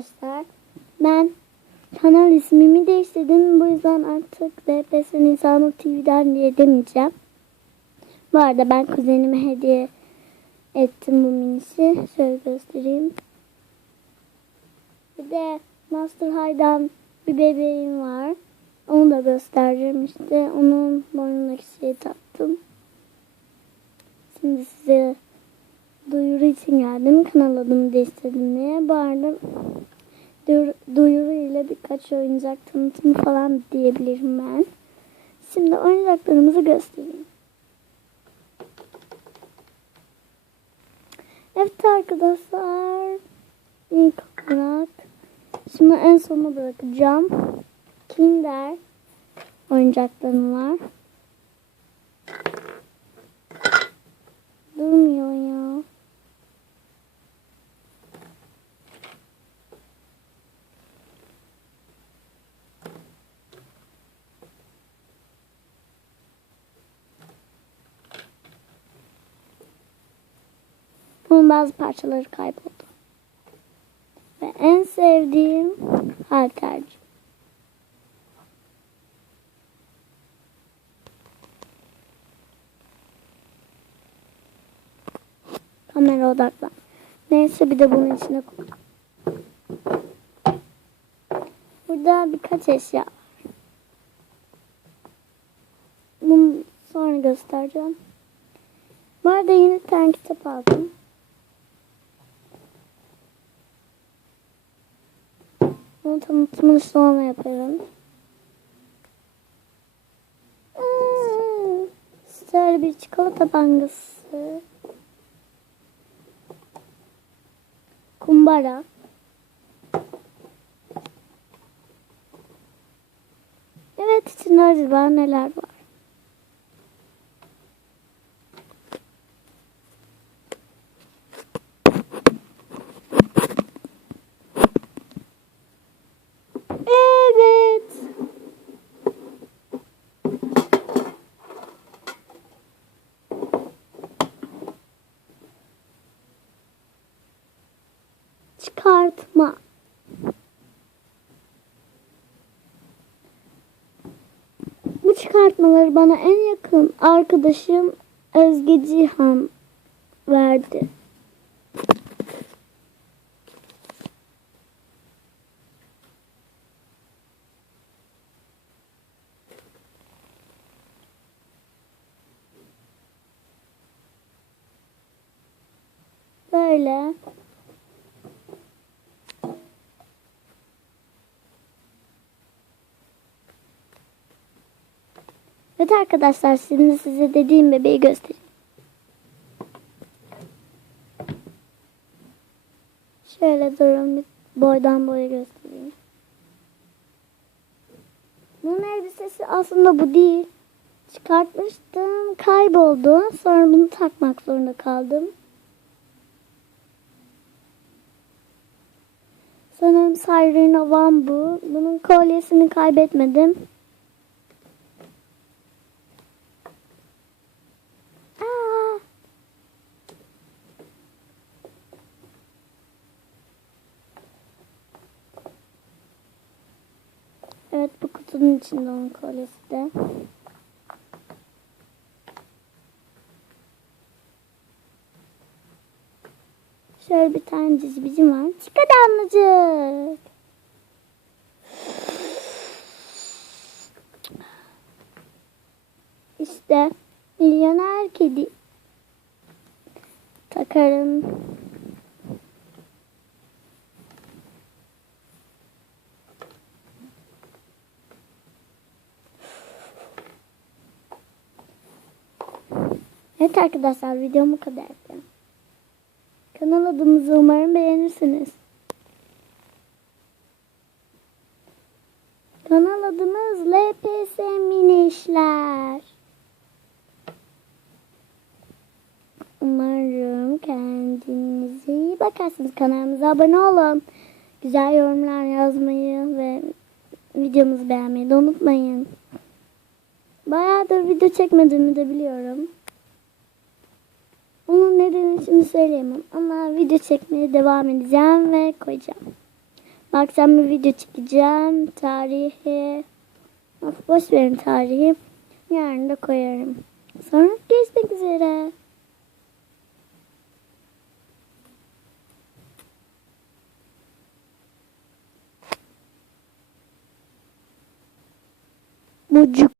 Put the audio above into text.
arkadaşlar. Ben kanal ismimi değiştirdim. Bu yüzden artık DPS Nisanlı TV'den diye demeyeceğim. Bu arada ben kuzenime hediye ettim bu minisi. Şöyle göstereyim. Bir de Master High'dan bir bebeğim var. Onu da göstereceğim işte. Onun boynundaki şeyi taktım. Şimdi size duyuru için geldim. Kanal adımı. Bu arada duyuru, ile birkaç oyuncak tanıtımı falan diyebilirim ben. Şimdi oyuncaklarımızı göstereyim. Evet arkadaşlar. İlk olarak şunu en sona bırakacağım. Kinder oyuncaklarım var. Bunun bazı parçaları kayboldu. Ve en sevdiğim halterci. Kamera odaklan. Neyse bir de bunun içine koy. Burada birkaç eşya var. Bunu sonra göstereceğim. Bu arada yeni tane kitap aldım. Bunun tanıtımını sonra. Hmm, Şöyle bir çikolata bangası. Kumbara. Evet içinde acaba neler var? Evet. Çıkartma. Bu çıkartmaları bana en yakın arkadaşım Özge Cihan verdi. Böyle. Evet arkadaşlar şimdi size dediğim bebeği göstereyim. Şöyle durun bir boydan boya göstereyim. Bunun elbisesi aslında bu değil. Çıkartmıştım kayboldu. Sonra bunu takmak zorunda kaldım. Sanırım Siren Van bu. Bunun kolyesini kaybetmedim. Aa! Evet bu kutunun içinde onun kolyesi de. Şöyle bir tane cicibicim var. Çıka damlacık. İşte milyoner kedi. Takarım. Evet arkadaşlar videom bu kadardı. Kanal adımızı umarım beğenirsiniz. Kanal adımız LPS Minişler. Umarım kendinize iyi bakarsınız. Kanalımıza abone olun. Güzel yorumlar yazmayı ve videomuzu beğenmeyi de unutmayın. Bayağıdır video çekmediğimi de biliyorum. Onun nedenini şimdi söyleyemem ama video çekmeye devam edeceğim ve koyacağım. Bak sen bir video çekeceğim. Tarihi. Of, boş verin tarihi. Yarın da koyarım. Sonra görüşmek üzere. Mucuk.